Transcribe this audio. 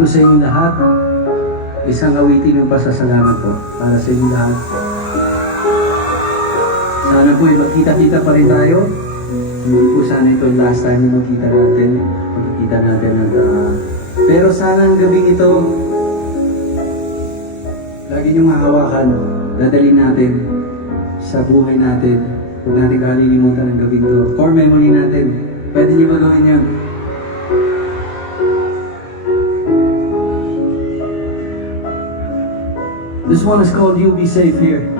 po sa inyong lahat. Isang awitin ng pasasalamat po para sa inyong lahat. Sana po magkita-kita pa rin tayo. Hindi po sana ito last time na magkikita natin. Pero sana ang gabing ito, lagi niyong hahawakan, dadalhin natin sa buhay natin. Huwag natin kalilimutan ang gabing ito. Core memory natin. Pwede niyo magawin yan. This one is called You'll Be Safe Here.